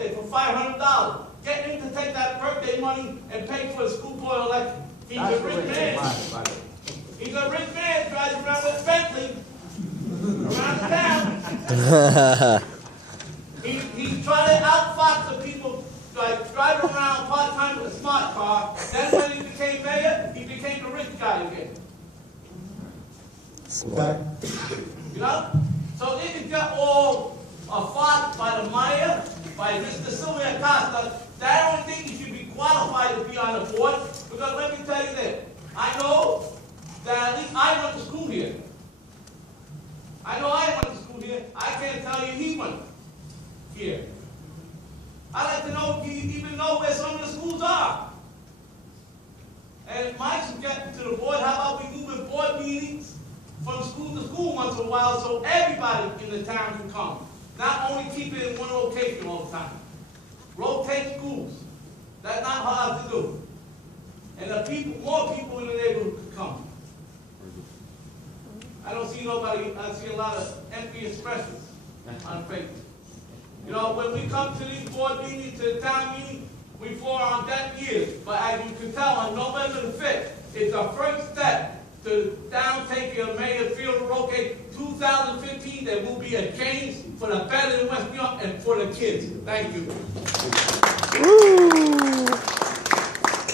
birthday for $500. Get him to take that birthday money and pay for the school board election. He's a rich man. He's a rich man, drives around with Bentley around the town. He's trying to outfox the people, like driving around part-time with a smart car. Then when he became mayor, he became the rich guy again. Smart. You know? So they can get all fought by the mayor, by Mr. Sylvia Acosta. That I don't think he should be qualified to be on the board, because let me tell you this. I know that at least I went to school here. I know I went to school here. I can't tell you he went here. I'd like to know, do you even know where some of the schools are? And my suggestion to the board, how about we do board meetings from school to school once in a while so everybody in the town can come. Not only keep it in one location all the time. Rotate schools. That's not hard to do. And the people, more people in the neighborhood can come. I don't see nobody, I see a lot of empty expressions on Facebook. You know, when we come to these board meetings, to the town meeting, we fall on deaf ears. But as you can tell, on November the 5th, it's the first step to down taking of Mayor Field Roque 2015. There will be a change for the better in West New York and for the kids. Thank you. Woo!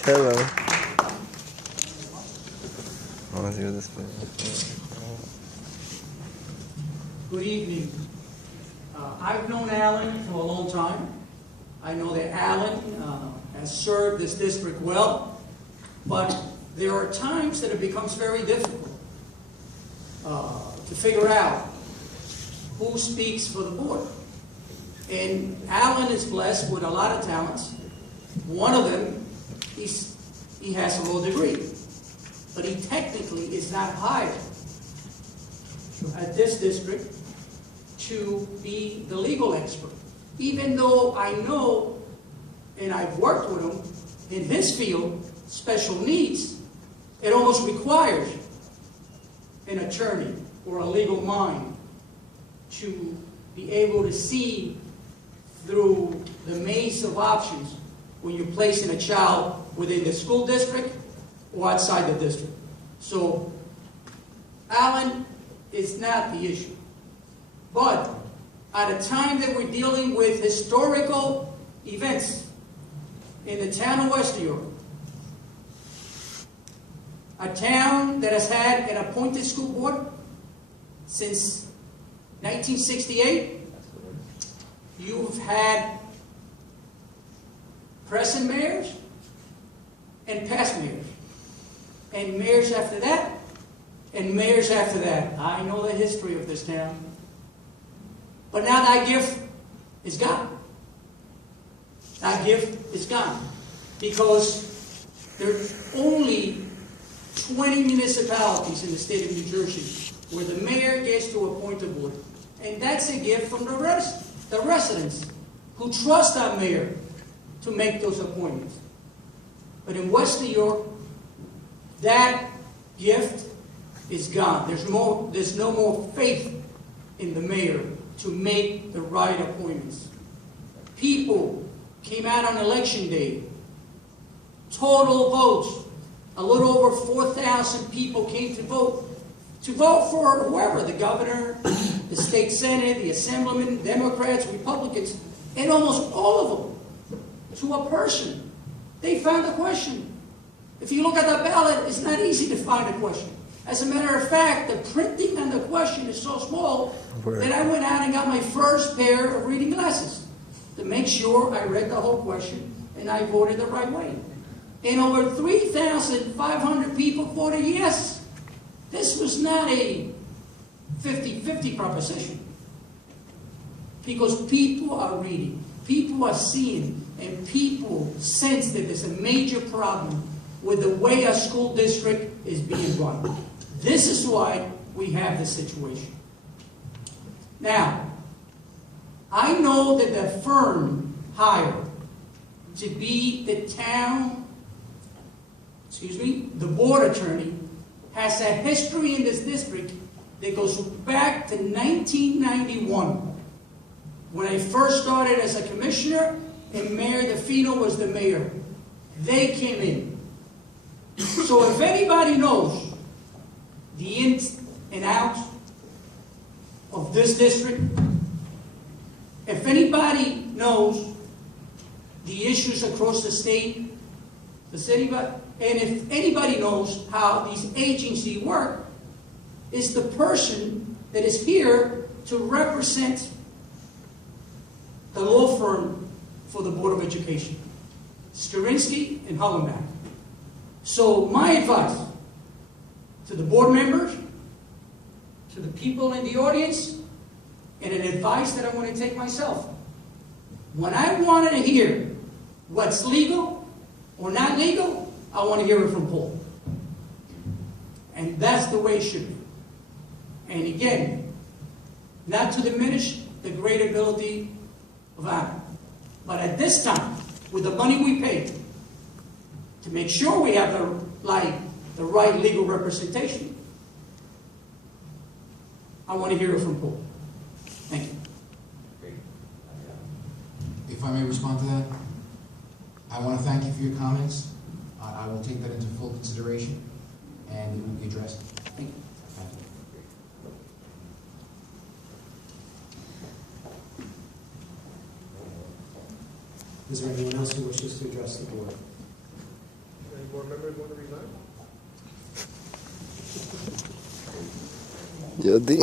Hello. I want to see what this is. Good evening. I've known Alan for a long time. I know that Alan has served this district well, but there are times that it becomes very difficult to figure out who speaks for the board. And Alan is blessed with a lot of talents. One of them, he has a law degree, but he technically is not hired at this district to be the legal expert. Even though I know, and I've worked with him, in his field, special needs, it almost requires an attorney or a legal mind to be able to see through the maze of options when you're placing a child within the school district or outside the district. So, Alan is not the issue. But at a time that we're dealing with historical events in the town of West New York, a town that has had an appointed school board since 1968, you've had present mayors and past mayors, and mayors after that, and mayors after that. I know the history of this town. But now that gift is gone. That gift is gone. Because there's only 20 municipalities in the state of New Jersey where the mayor gets to appoint a board. And that's a gift from the residents who trust that mayor to make those appointments. But in West New York, that gift is gone. There's no more faith in the mayor to make the right appointments. People came out on election day. Total votes, a little over 4,000 people came to vote for whoever, the governor, the state senate, the assemblymen, Democrats, Republicans, and almost all of them, to a person. They found a question. If you look at the ballot, it's not easy to find a question. As a matter of fact, the printing on the question is so small that I went out and got my first pair of reading glasses to make sure I read the whole question and I voted the right way. And over 3,500 people voted yes. This was not a 50-50 proposition. Because people are reading, people are seeing, and people sense that there's a major problem with the way a school district is being run. This is why we have this situation. Now, I know that the firm hired to be the board attorney has a history in this district that goes back to 1991, when I first started as a commissioner, and Mayor DeFino was the mayor. They came in. So if anybody knows the ins and outs of this district, if anybody knows the issues across the state, the city, and if anybody knows how these agencies work, it's the person that is here to represent the law firm for the Board of Education, Skirinsky and Hollenbach. So my advice to the board members, to the people in the audience, and an advice that I want to take myself. When I want to hear what's legal or not legal, I want to hear it from Paul. And that's the way it should be. And again, not to diminish the great ability of Adam, but at this time, with the money we paid, to make sure we have the right legal representation, I want to hear it from Paul. Thank you. If I may respond to that, I want to thank you for your comments. I will take that into full consideration, and it will be addressed. Thank you. Thank you. Is there anyone else who wishes to address the board? Any board members want to resign? Jody.